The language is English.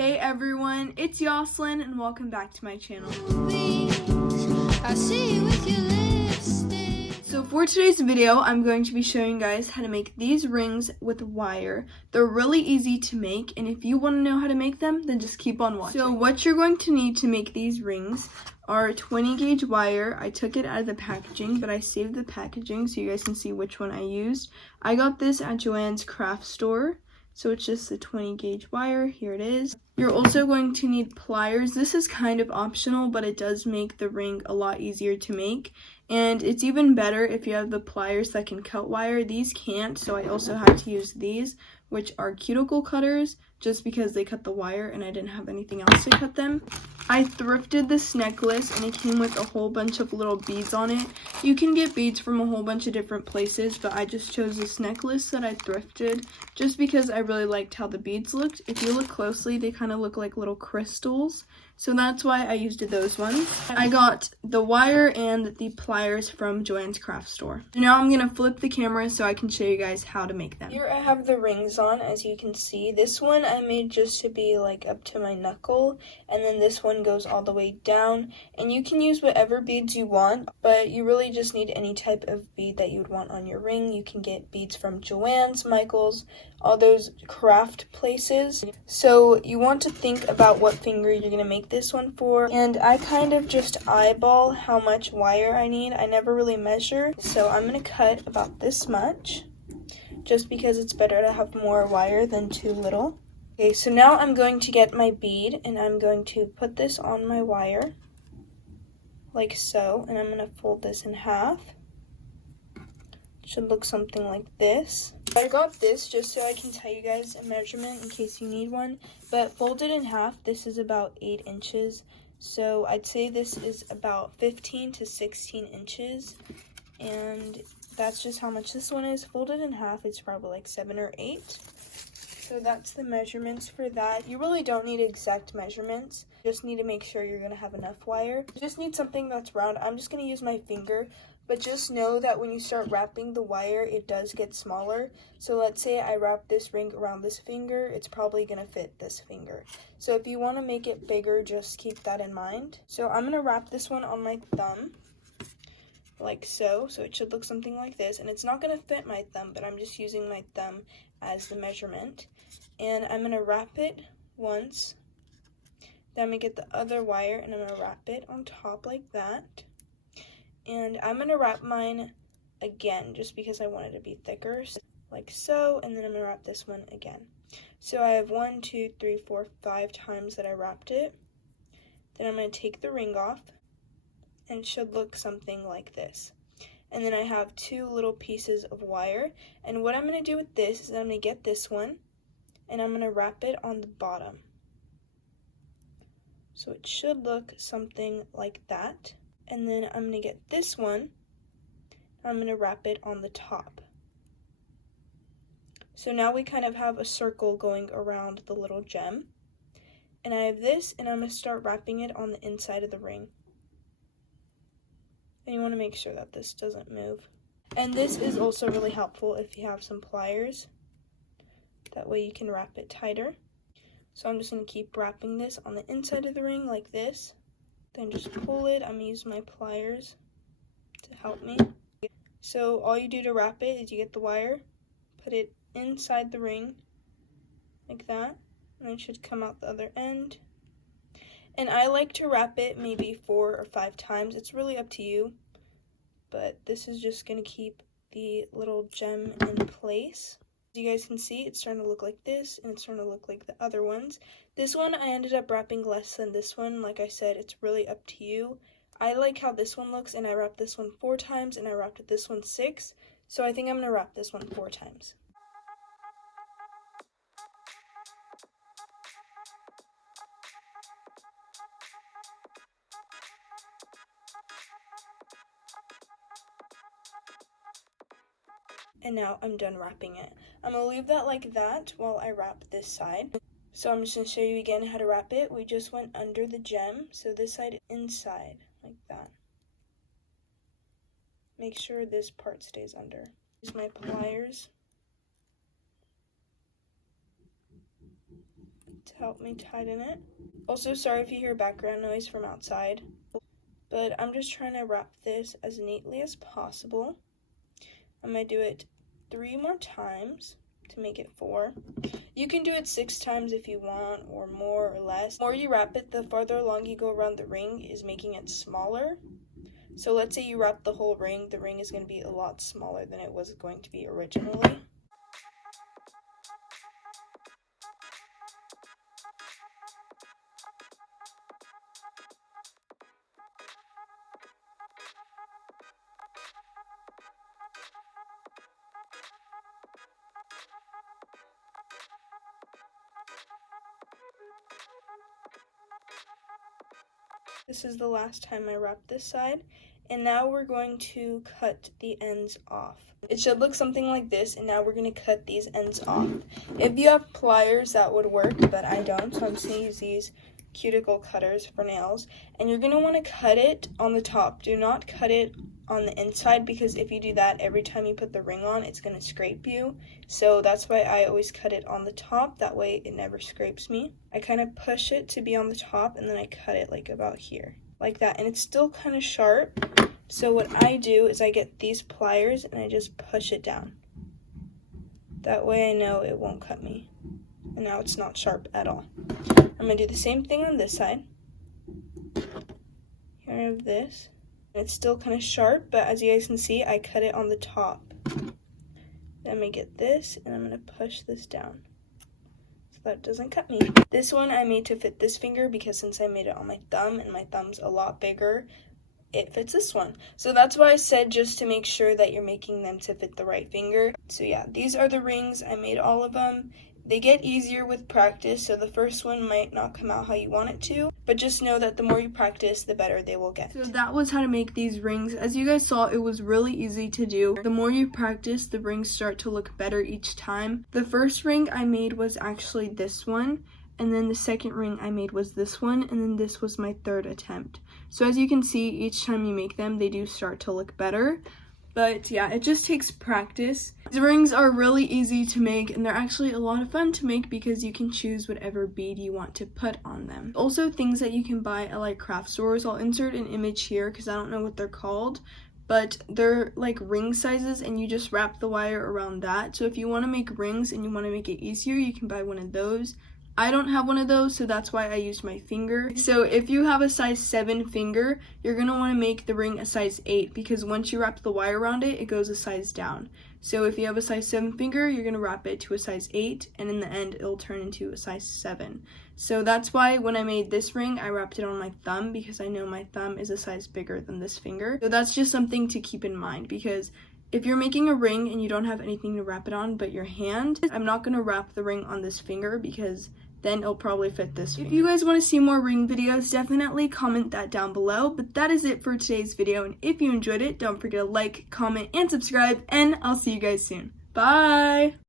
Hey everyone, it's Yoslyn and welcome back to my channel. So for today's video, I'm going to be showing you guys how to make these rings with wire. They're really easy to make, and if you want to know how to make them, then just keep on watching. So what you're going to need to make these rings are 20 gauge wire. I took it out of the packaging, but I saved the packaging so you guys can see which one I used. I got this at Joann's craft store. So it's just the 20 gauge wire. Here it is. You're also going to need pliers. This is kind of optional, but it does make the ring a lot easier to make. And it's even better if you have the pliers that can cut wire. These can't, so I also had to use these, which are cuticle cutters, just because they cut the wire and I didn't have anything else to cut them. I thrifted this necklace and it came with a whole bunch of little beads on it. You can get beads from a whole bunch of different places, but I just chose this necklace that I thrifted just because I really liked how the beads looked. If you look closely, they kind of look like little crystals, so that's why I used those ones. I got the wire and the pliers from Joann's craft store. Now I'm gonna flip the camera so I can show you guys how to make them. Here I have the rings on, as you can see. This one I made just to be like up to my knuckle, and then this one goes all the way down, and you can use whatever beads you want, but you really just need any type of bead that you would want on your ring. You can get beads from Joann's, Michael's, all those craft places. So you want to think about what finger you're going to make this one for, and I kind of just eyeball how much wire I need. I never really measure, so I'm going to cut about this much, just because it's better to have more wire than too little. Okay, so now I'm going to get my bead, and I'm going to put this on my wire, like so, and I'm going to fold this in half. Should look something like this. I got this just so I can tell you guys a measurement in case you need one, but folded in half, this is about 8 inches. So I'd say this is about 15 to 16 inches, and that's just how much this one is. Folded in half, it's probably like 7 or 8. So that's the measurements for that. You really don't need exact measurements. You just need to make sure you're going to have enough wire. You just need something that's round. I'm just going to use my finger, but just know that when you start wrapping the wire, it does get smaller. So let's say I wrap this ring around this finger, it's probably going to fit this finger. So if you want to make it bigger, just keep that in mind. So I'm going to wrap this one on my thumb, like so. So it should look something like this, and it's not going to fit my thumb, but I'm just using my thumb as the measurement. And I'm going to wrap it once, then I'm going to get the other wire and I'm going to wrap it on top like that. And I'm going to wrap mine again just because I want it to be thicker, like so, and then I'm going to wrap this one again. So I have 1, 2, 3, 4, 5 times that I wrapped it. Then I'm going to take the ring off, and it should look something like this. And then I have 2 little pieces of wire, and what I'm going to do with this is I'm going to get this one, and I'm going to wrap it on the bottom. So it should look something like that. And then I'm going to get this one, and I'm going to wrap it on the top. So now we kind of have a circle going around the little gem. And I have this, and I'm going to start wrapping it on the inside of the ring. And you want to make sure that this doesn't move. And this is also really helpful if you have some pliers. That way you can wrap it tighter. So I'm just going to keep wrapping this on the inside of the ring like this. Then just pull it. I'm going to use my pliers to help me. So all you do to wrap it is you get the wire, put it inside the ring like that, and it should come out the other end. And I like to wrap it maybe 4 or 5 times. It's really up to you, but this is just going to keep the little gem in place. As you guys can see, it's starting to look like this, and it's starting to look like the other ones. This one, I ended up wrapping less than this one. Like I said, it's really up to you. I like how this one looks, and I wrapped this one 4 times, and I wrapped this one 6. So I think I'm going to wrap this one 4 times. And now I'm done wrapping it. I'm going to leave that like that while I wrap this side. So I'm just going to show you again how to wrap it. We just went under the gem, so this side inside, like that. Make sure this part stays under. Use my pliers to help me tighten it. Also, sorry if you hear background noise from outside, but I'm just trying to wrap this as neatly as possible. I'm going to do it 3 more times to make it 4. You can do it 6 times if you want, or more or less. The more you wrap it, the farther along you go around the ring is making it smaller. So let's say you wrap the whole ring, the ring is going to be a lot smaller than it was going to be originally. This is the last time I wrap this side, and now we're going to cut the ends off. It should look something like this, and now we're going to cut these ends off. If you have pliers, that would work, but I don't, so I'm just going to use these cuticle cutters for nails. And you're going to want to cut it on the top. Do not cut it on the inside, because if you do that, every time you put the ring on, it's going to scrape you. So that's why I always cut it on the top, that way it never scrapes me. I kind of push it to be on the top, and then I cut it like about here, like that. And it's still kind of sharp, so what I do is I get these pliers and I just push it down. That way I know it won't cut me. And now it's not sharp at all. I'm going to do the same thing on this side. Here I have this. It's still kind of sharp, but as you guys can see, I cut it on the top. Then I'm going to get this, and I'm going to push this down so that it doesn't cut me. This one I made to fit this finger, because since I made it on my thumb, and my thumb's a lot bigger, it fits this one. So that's why I said just to make sure that you're making them to fit the right finger. So yeah, these are the rings. I made all of them. They get easier with practice, so the first one might not come out how you want it to, but just know that the more you practice, the better they will get. So that was how to make these rings. As you guys saw, it was really easy to do. The more you practice, the rings start to look better each time. The first ring I made was actually this one, and then the second ring I made was this one, and then this was my 3rd attempt. So as you can see, each time you make them, they do start to look better. But yeah, it just takes practice. These rings are really easy to make, and they're actually a lot of fun to make because you can choose whatever bead you want to put on them. Also, things that you can buy at like craft stores. I'll insert an image here because I don't know what they're called, but they're like ring sizes, and you just wrap the wire around that. So if you want to make rings and you want to make it easier, you can buy one of those. I don't have one of those, so that's why I used my finger. So if you have a size 7 finger, you're going to want to make the ring a size 8, because once you wrap the wire around it, it goes a size down. So if you have a size 7 finger, you're going to wrap it to a size 8, and in the end, it'll turn into a size 7. So that's why when I made this ring, I wrapped it on my thumb, because I know my thumb is a size bigger than this finger. So that's just something to keep in mind, because if you're making a ring and you don't have anything to wrap it on but your hand, I'm not going to wrap the ring on this finger, because then it'll probably fit this finger. If you guys want to see more ring videos, definitely comment that down below. But that is it for today's video, and if you enjoyed it, don't forget to like, comment, and subscribe, and I'll see you guys soon. Bye!